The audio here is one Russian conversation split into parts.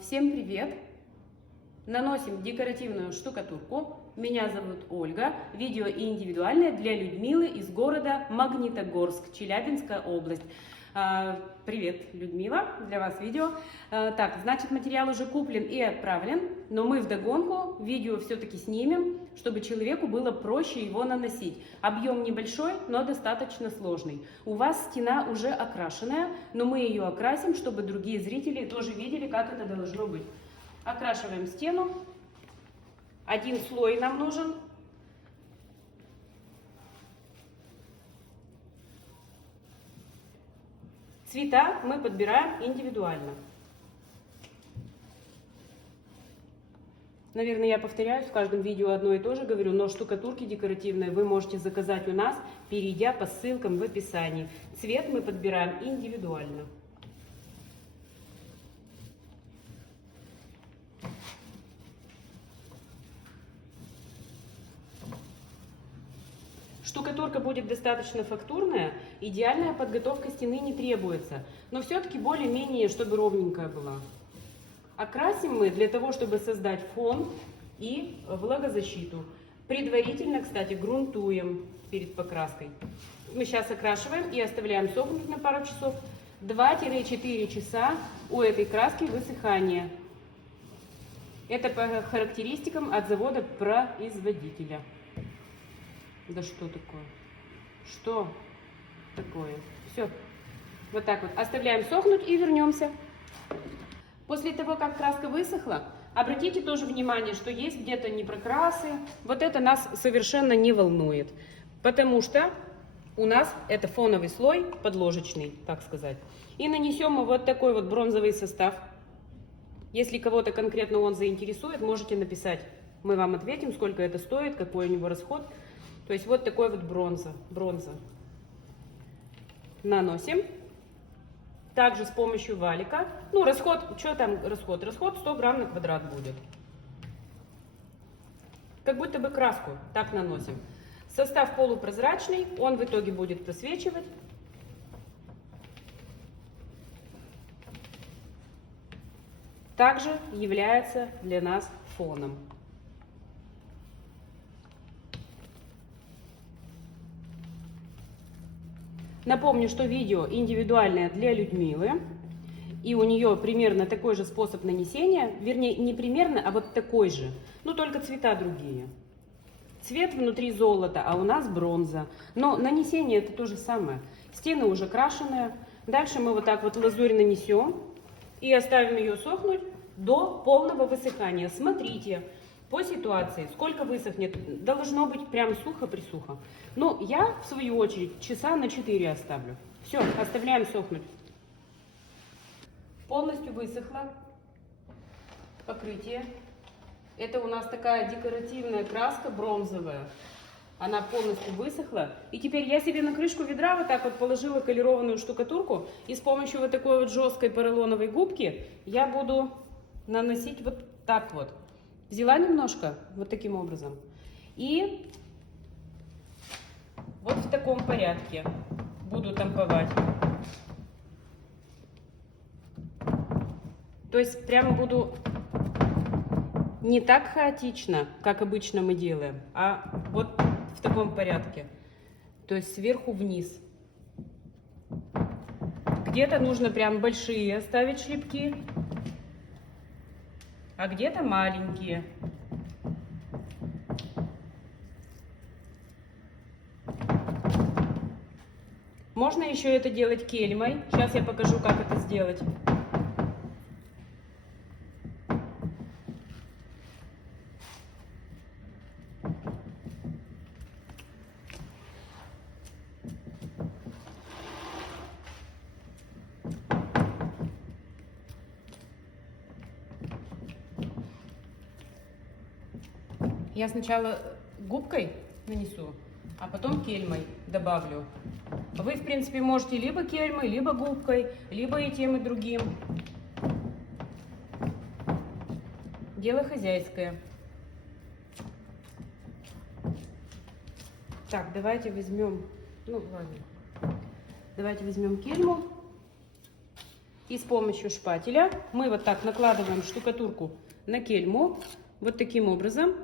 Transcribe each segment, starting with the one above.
Всем привет! Наносим декоративную штукатурку. Меня зовут Ольга. Видео индивидуальное для Людмилы из города Магнитогорск, Челябинская область. Привет, Людмила, для вас видео. Так, значит, материал уже куплен и отправлен, но мы вдогонку видео все-таки снимем, чтобы человеку было проще его наносить. Объем небольшой, но достаточно сложный. У вас стена уже окрашенная, но мы ее окрасим, чтобы другие зрители тоже видели, как это должно быть. Окрашиваем стену. Один слой нам нужен. Цвета мы подбираем индивидуально. Наверное, я повторяюсь, в каждом видео одно и то же говорю, но штукатурки декоративные вы можете заказать у нас, перейдя по ссылкам в описании. Цвет мы подбираем индивидуально. Штукатурка будет достаточно фактурная, идеальная подготовка стены не требуется, но все-таки более-менее, чтобы ровненькая была. Окрасим мы для того, чтобы создать фон и влагозащиту. Предварительно, кстати, грунтуем перед покраской. Мы сейчас окрашиваем и оставляем сохнуть на пару часов. 2-4 часа у этой краски высыхания. Это по характеристикам от завода-производителя. Да что такое? Что такое? Все. Вот так вот. Оставляем сохнуть и вернемся. После того, как краска высохла, обратите тоже внимание, что есть где-то непрокрасы. Вот это нас совершенно не волнует. Потому что у нас это фоновый слой, подложечный, так сказать. И нанесем мы вот такой вот бронзовый состав. Если кого-то конкретно он заинтересует, можете написать. Мы вам ответим, сколько это стоит, какой у него расход. То есть вот такой вот бронза. Наносим. Также с помощью валика. Ну, расход, что там расход? Расход 100 грамм на квадрат будет. Как будто бы краску так наносим. Состав полупрозрачный, он в итоге будет просвечивать. Также является для нас фоном. Напомню, что видео индивидуальное для Людмилы, и у нее примерно такой же способ нанесения, вернее, не примерно, а вот такой же, но только цвета другие. Цвет внутри золота, а у нас бронза, но нанесение это то же самое. Стены уже крашеные, дальше мы вот так вот лазурь нанесем и оставим ее сохнуть до полного высыхания. Смотрите. По ситуации, сколько высохнет, должно быть прям сухо-присухо. Но я, в свою очередь, часа на 4 оставлю. Все, оставляем сохнуть. Полностью высохло покрытие. Это у нас такая декоративная краска бронзовая. Она полностью высохла. И теперь я себе на крышку ведра вот так вот положила колерованную штукатурку. И с помощью вот такой вот жесткой поролоновой губки я буду наносить вот так вот. Взяла немножко, вот таким образом, и вот в таком порядке буду тамповать. То есть прямо буду не так хаотично, как обычно мы делаем, а вот в таком порядке. То есть сверху вниз. Где-то нужно прям большие оставить шлепки. А где-то маленькие. Можно еще это делать кельмой. Сейчас я покажу, как это сделать. Я сначала губкой нанесу, а потом кельмой добавлю. Вы, в принципе, можете либо кельмой, либо губкой, либо и тем, и другим. Дело хозяйское. Так, давайте возьмем, ну ладно, давайте возьмем кельму. И с помощью шпателя мы вот так накладываем штукатурку на кельму. Вот таким образом.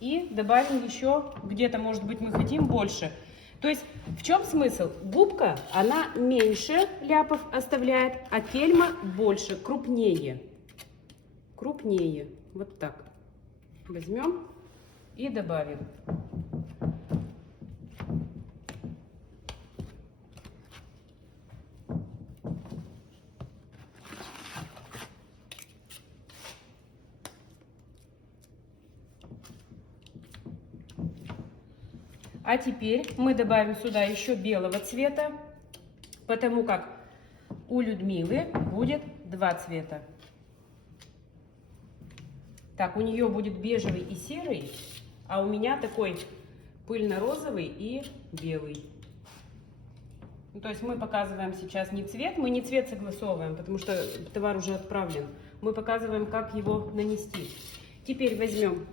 И добавим еще, где-то, может быть, мы хотим больше. То есть, в чем смысл? Губка, она меньше ляпов оставляет, а кельма больше, крупнее. Крупнее. Вот так. Возьмем и добавим. А теперь мы добавим сюда еще белого цвета, потому как у Людмилы будет два цвета. Так, у нее будет бежевый и серый, а у меня такой пыльно-розовый и белый. Ну, то есть мы показываем сейчас не цвет, мы не цвет согласовываем, потому что товар уже отправлен. Мы показываем, как его нанести. Теперь возьмем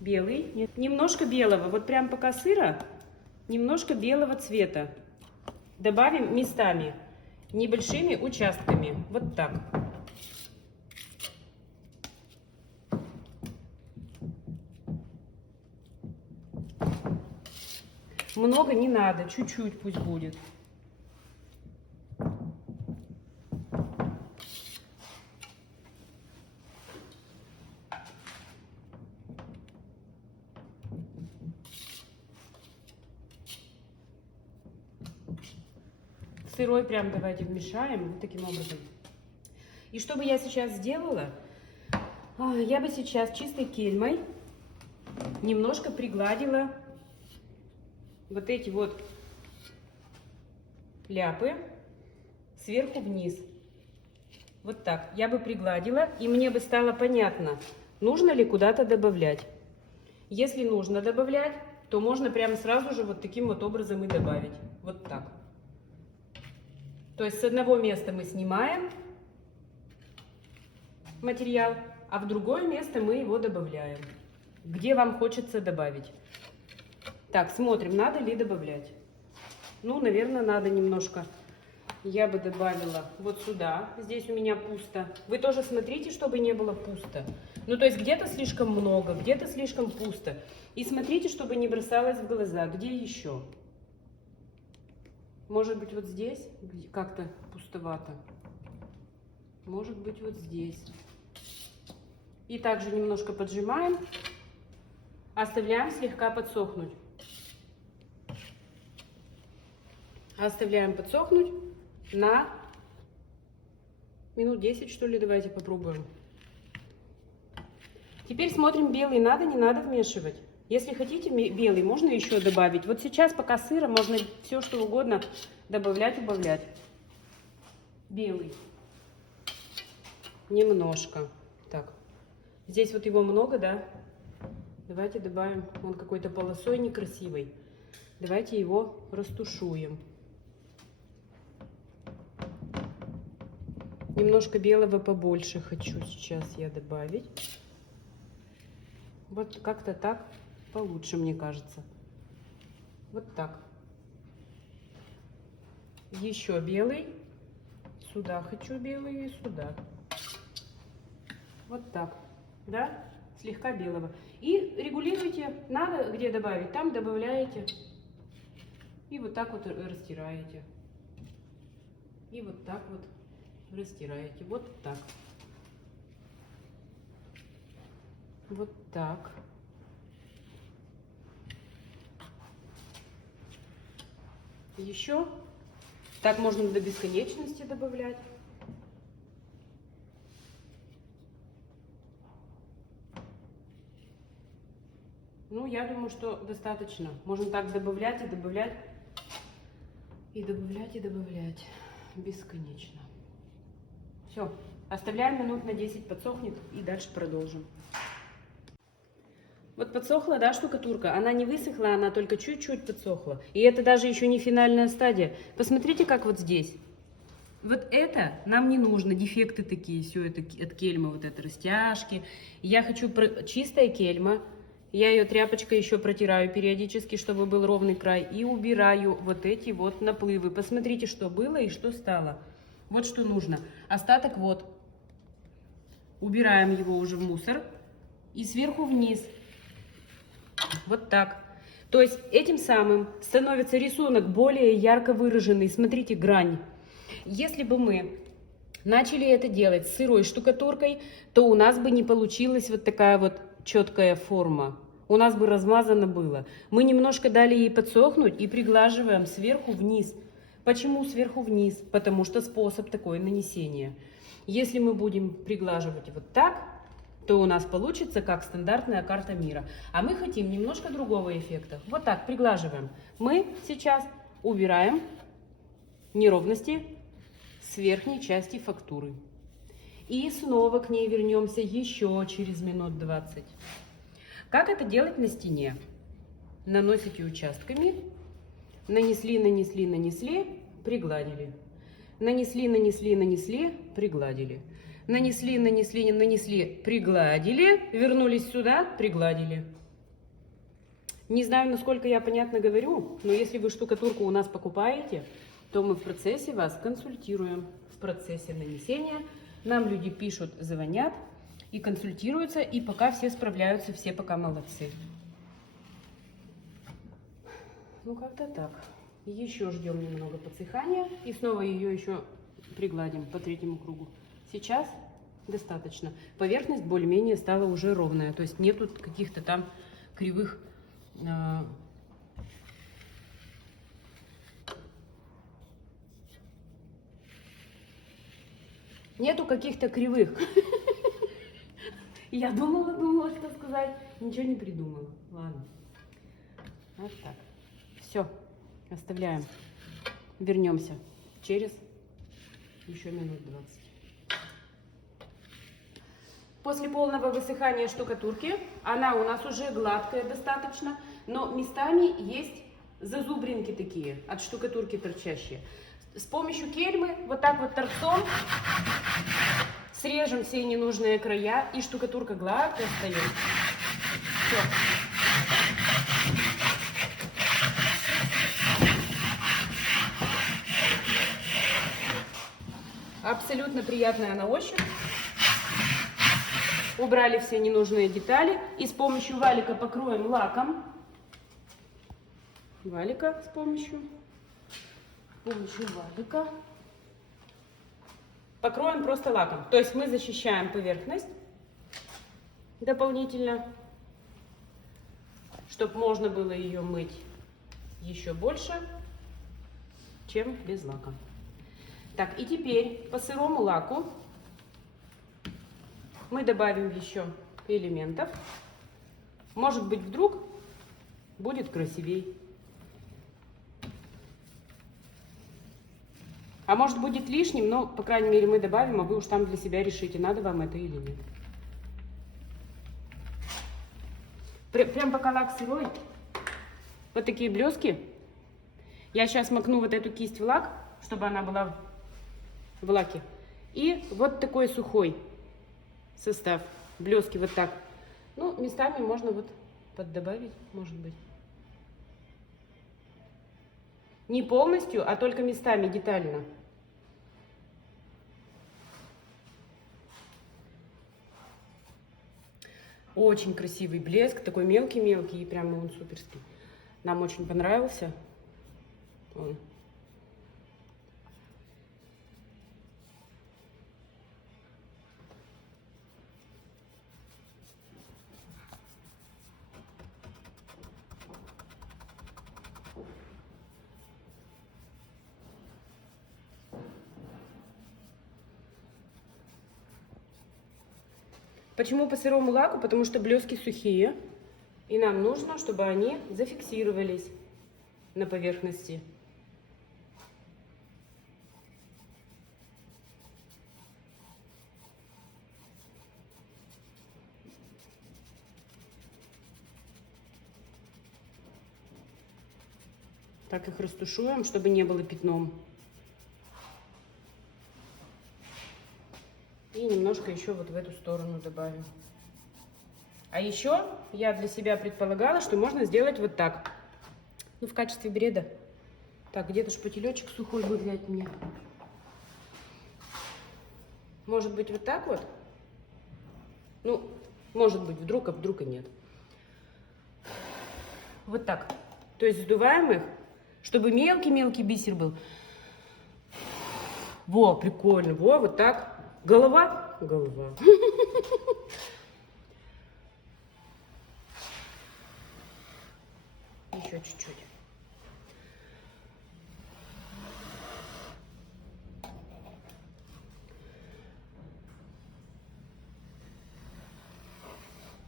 белый, немножко белого, вот прям пока сыро, немножко белого цвета. Добавим местами, небольшими участками, вот так. Много не надо, чуть-чуть пусть будет. Сырой прям давайте вмешаем вот таким образом. И что бы я сейчас сделала? Я бы сейчас чистой кельмой немножко пригладила вот эти вот ляпы сверху вниз. Вот так. Я бы пригладила, и мне бы стало понятно, нужно ли куда-то добавлять. Если нужно добавлять, то можно прямо сразу же вот таким вот образом и добавить. Вот так. То есть с одного места мы снимаем материал, а в другое место мы его добавляем, где вам хочется добавить. Так, смотрим, надо ли добавлять. Ну, наверное, надо немножко. Я бы добавила вот сюда. Здесь у меня пусто. Вы тоже смотрите, чтобы не было пусто. Ну, то есть где-то слишком много, где-то слишком пусто. И смотрите, чтобы не бросалось в глаза. Где еще? Может быть, вот здесь как-то пустовато. Может быть, вот здесь. И также немножко поджимаем. Оставляем слегка подсохнуть. Оставляем подсохнуть на минут 10, что ли. Давайте попробуем. Теперь смотрим, белый надо, не надо вмешивать. Если хотите белый, можно еще добавить. Вот сейчас, пока сыро, можно все, что угодно добавлять, убавлять. Белый. Немножко. Так. Здесь вот его много, да? Давайте добавим. Он какой-то полосой некрасивый. Давайте его растушуем. Немножко белого побольше хочу сейчас я добавить. Вот как-то так получше, мне кажется. Вот так. Еще белый. Сюда хочу белый и сюда. Вот так. Да? Слегка белого. И регулируйте. Надо где добавить, там добавляете. И вот так вот растираете. И вот так вот растираете. Вот так. Вот так. Еще. Так можно до бесконечности добавлять. Ну, я думаю, что достаточно. Можно так добавлять и добавлять. И добавлять, и добавлять. Бесконечно. Все. Оставляем минут на 10, подсохнет, и дальше продолжим. Вот подсохла, да, штукатурка. Она не высохла, она только чуть-чуть подсохла. И это даже еще не финальная стадия. Посмотрите, как вот здесь. Вот это нам не нужно, дефекты такие, все это от кельмы, вот это растяжки. Я хочу чистая кельма. Я ее тряпочкой еще протираю периодически, чтобы был ровный край. И убираю вот эти вот наплывы. Посмотрите, что было и что стало. Вот что нужно. Остаток вот. Убираем его уже в мусор. И сверху вниз. Вот так. То есть этим самым становится рисунок более ярко выраженный. Смотрите, грань. Если бы мы начали это делать с сырой штукатуркой, то у нас бы не получилась вот такая вот четкая форма. У нас бы размазано было. Мы немножко дали ей подсохнуть и приглаживаем сверху вниз. Почему сверху вниз? Потому что способ такое нанесения. Если мы будем приглаживать вот так, то у нас получится как стандартная карта мира. А мы хотим немножко другого эффекта. Вот так приглаживаем. Мы сейчас убираем неровности с верхней части фактуры. И снова к ней вернемся еще через минут 20. Как это делать на стене? Наносите участками. Нанесли, нанесли, нанесли, пригладили. Нанесли, нанесли, нанесли, пригладили. Нанесли, нанесли, нанесли, пригладили. Вернулись сюда, пригладили. Не знаю, насколько я понятно говорю, но если вы штукатурку у нас покупаете, то мы в процессе вас консультируем. В процессе нанесения нам люди пишут, звонят и консультируются, и пока все справляются, все пока молодцы. Ну, как-то так. Еще ждем немного подсыхания и снова ее еще пригладим по третьему кругу. Сейчас достаточно. Поверхность более-менее стала уже ровная, то есть нету каких-то там кривых нету каких-то кривых. Я думала, что сказать. Ничего не придумала. Ладно. Вот так. Все. Оставляем. Вернемся через еще минут 20. После полного высыхания штукатурки, она у нас уже гладкая достаточно, но местами есть зазубринки такие, от штукатурки торчащие. С помощью кельмы вот так вот торцом срежем все ненужные края, и штукатурка гладкая встает. Все. Абсолютно приятная на ощупь. Убрали все ненужные детали и с помощью валика покроем лаком. Валика с помощью валика. Покроем просто лаком. То есть мы защищаем поверхность дополнительно, чтобы можно было ее мыть еще больше, чем без лака. Так, и теперь по сырому лаку мы добавим еще элементов. Может быть, вдруг будет красивей. А может, будет лишним, но, по крайней мере, мы добавим, а вы уж там для себя решите, надо вам это или нет. Прям пока лак сырой. Вот такие блески. Я сейчас макну вот эту кисть в лак, чтобы она была в лаке. И вот такой сухой состав. Блески вот так. Ну, местами можно вот поддобавить, может быть. Не полностью, а только местами, детально. Очень красивый блеск, такой мелкий-мелкий, и прямо он суперский. Нам очень понравился он. Почему по сырому лаку? Потому что блески сухие, и нам нужно, чтобы они зафиксировались на поверхности. Так их растушуем, чтобы не было пятном. И немножко еще вот в эту сторону добавим. А еще я для себя предполагала, что можно сделать вот так. Ну, в качестве бреда. Так, где-то шпателечек сухой бы взять мне. Может быть, вот так вот? Ну, может быть, вдруг, а вдруг и нет. Вот так. То есть сдуваем их, чтобы мелкий-мелкий бисер был. Во, прикольно. Во, вот так. Голова? Голова. Еще чуть-чуть.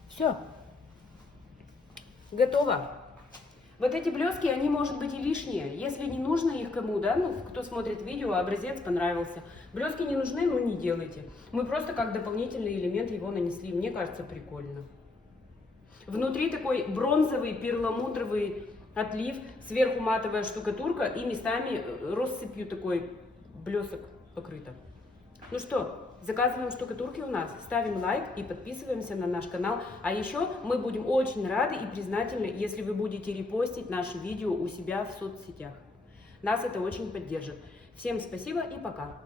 Все. Готово. Вот эти блески, они, может быть, и лишние. Если не нужно их кому, да, ну, кто смотрит видео, образец понравился. Блески не нужны, ну, не делайте. Мы просто как дополнительный элемент его нанесли. Мне кажется, прикольно. Внутри такой бронзовый перламутровый отлив, сверху матовая штукатурка и местами россыпью такой блесок покрыто. Ну что, заказываем штукатурки у нас, ставим лайк и подписываемся на наш канал. А еще мы будем очень рады и признательны, если вы будете репостить наши видео у себя в соцсетях. Нас это очень поддержит. Всем спасибо и пока.